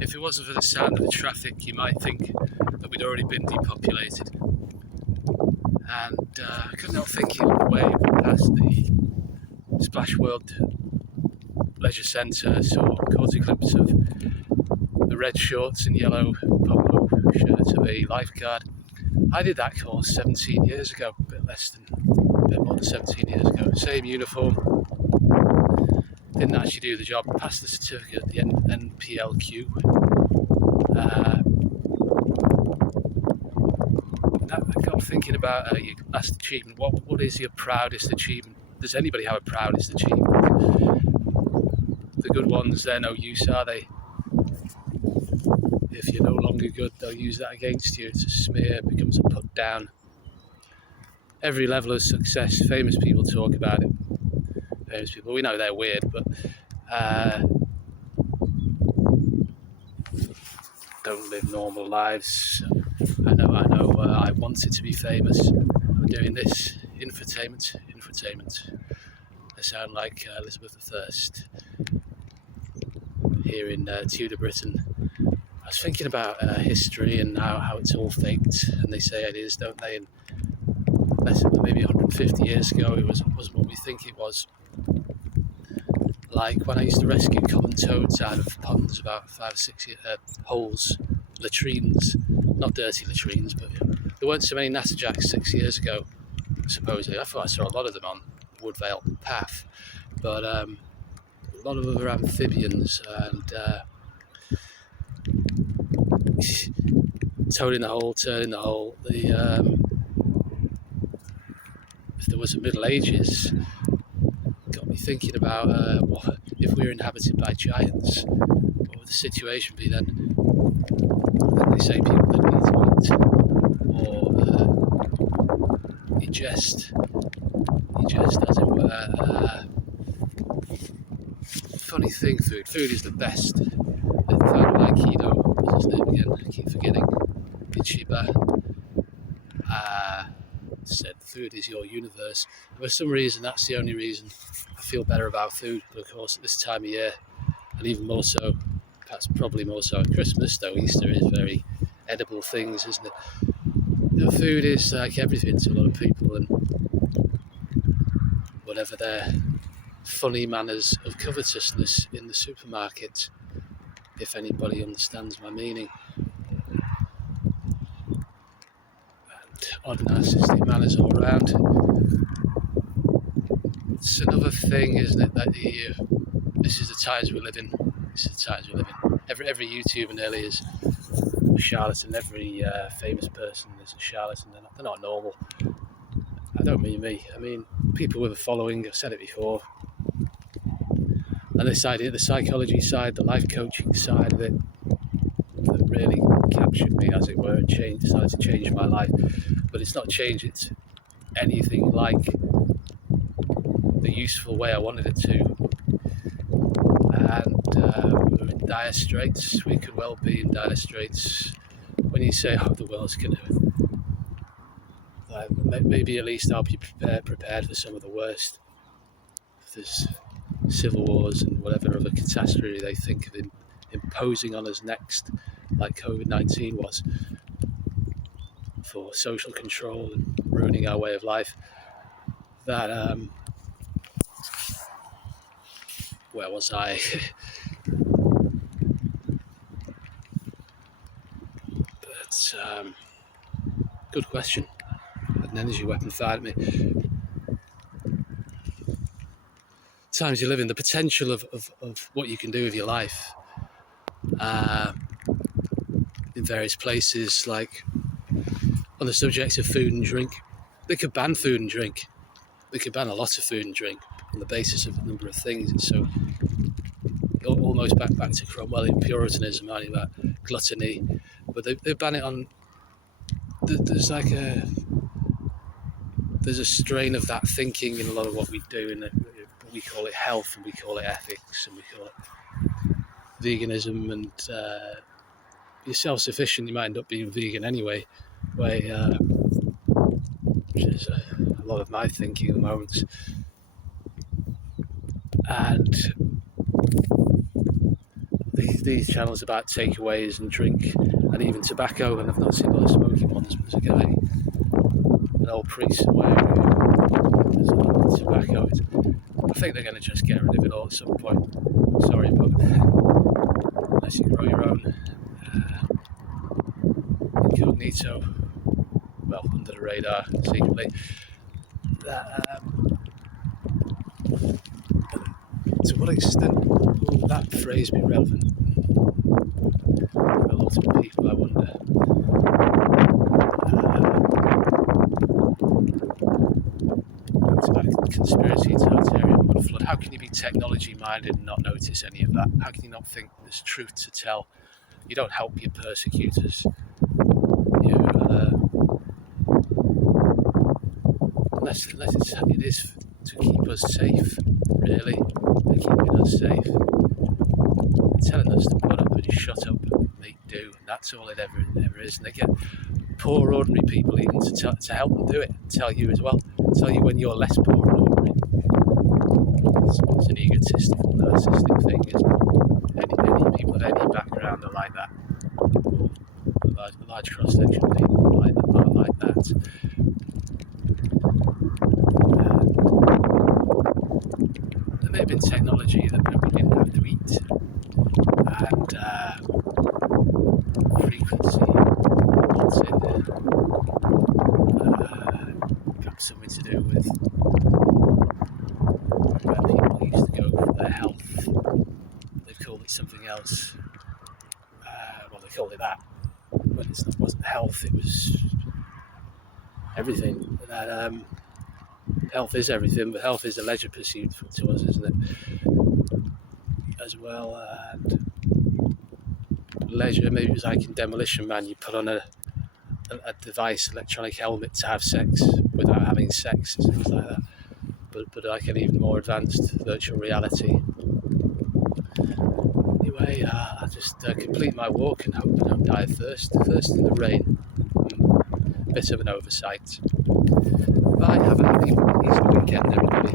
If it wasn't for the sound of the traffic, you might think that we'd already been depopulated. And I couldn't help thinking on the way past the Splash World Leisure Centre, saw caught a glimpse of the red shorts and yellow polo shirt of a lifeguard. I did that course 17 years ago, a bit more than 17 years ago. Same uniform, didn't actually do the job, passed the certificate at the NPLQ. I got thinking about your last achievement. What is your proudest achievement? Does anybody have a proudest achievement? The good ones, they're no use, are they? If you're no longer good, they'll use that against you. It's a smear, it becomes a put down. Every level of success, famous people talk about it. Famous people, we know they're weird, but don't live normal lives. I know. I wanted to be famous. I'm doing this infotainment. I sound like Elizabeth I here in Tudor Britain. I was thinking about history and how it's all faked, and they say it is, don't they? And maybe 150 years ago, it wasn't what we think it was. Like when I used to rescue common toads out of ponds, about 5 or 6 holes, latrines, not dirty latrines, but there weren't so many natterjacks 6 years ago, supposedly. I thought I saw a lot of them on Woodvale Path, but a lot of other amphibians, and toad in the hole, turn in the hole. If there was a Middle Ages, got me thinking about what if we were inhabited by giants, what would the situation be then? And they say people that need to eat or ingest as it were. Funny thing, food is the best. The founder of Aikido, what's his name again? I keep forgetting. Ichiba said food is your universe. And for some reason, that's the only reason I feel better about food. But of course, at this time of year, and even more so, perhaps probably more so at Christmas, though Easter is very edible things, isn't it? Food is like everything to a lot of people, and whatever their funny manners of covetousness in the supermarket, if anybody understands my meaning. Odd narcissistic manners all around. It's another thing, isn't it, that this is the times we live in. Every YouTuber nearly is a charlatan. Every famous person is a charlatan. They're not normal. I don't mean me. I mean people with a following. I've said it before. And this idea, the psychology side, the life coaching side of it, that really captured me, as it were, and started to change my life. But it's not changed it anything like the useful way I wanted it to. And we're in dire straits. We could well be in dire straits. When you say, the world's going to... maybe at least I'll be prepared for some of the worst. If there's civil wars and whatever other catastrophe they think of imposing on us next, like COVID-19 was, for social control and ruining our way of life, that where was I? But good question. An energy weapon fired at me. Times you live in, the potential of what you can do with your life in various places, like on the subject of food and drink. They could ban food and drink. They could ban a lot of food and drink on the basis of a number of things. It's so almost back to Cromwellian Puritanism, aren't you, about gluttony. But they ban it on... There's a strain of that thinking in a lot of what we do, and we call it health, and we call it ethics, and we call it veganism, and you're self-sufficient, you might end up being vegan anyway, which is a lot of my thinking at the moment. And these channels about takeaways and drink and even tobacco, and I've not seen a lot of smoking ones. There's a guy, an old priest somewhere who does a lot of tobacco. I think they're going to just get rid of it all at some point. Sorry, but unless you grow your own incognito, well, under the radar, secretly. To what extent will that phrase be relevant for a lot of people, I wonder. Back to that conspiracy Tartarian mud flood. How can you be technology minded and not notice any of that? How can you not think there's truth to tell? You don't help your persecutors. Unless it is to keep us safe, really. They're keeping us safe. They're telling us to put up and shut up and make do. That's all it ever is. And they get poor, ordinary people even to help them do it. Tell you as well. Tell you when you're less poor and ordinary. It's an egotistical, narcissistic thing, isn't it? Any people of any background are like that. A large cross-section of people are like that. There may have been technology that we didn't have to eat, and frequency got something to do with where people used to go for their health. They called it something else. Well, they called it that, but it wasn't health. It was everything. That health is everything, but health is a leisure pursuit to us, isn't it? As well, and leisure, maybe it was like in Demolition Man, you put on a device, electronic helmet to have sex without having sex, and things like that. But like an even more advanced virtual reality. Anyway, I'll just complete my walk and hope I don't die of thirst in the rain. Bit of an oversight. Bye, have a happy Easter weekend, everybody.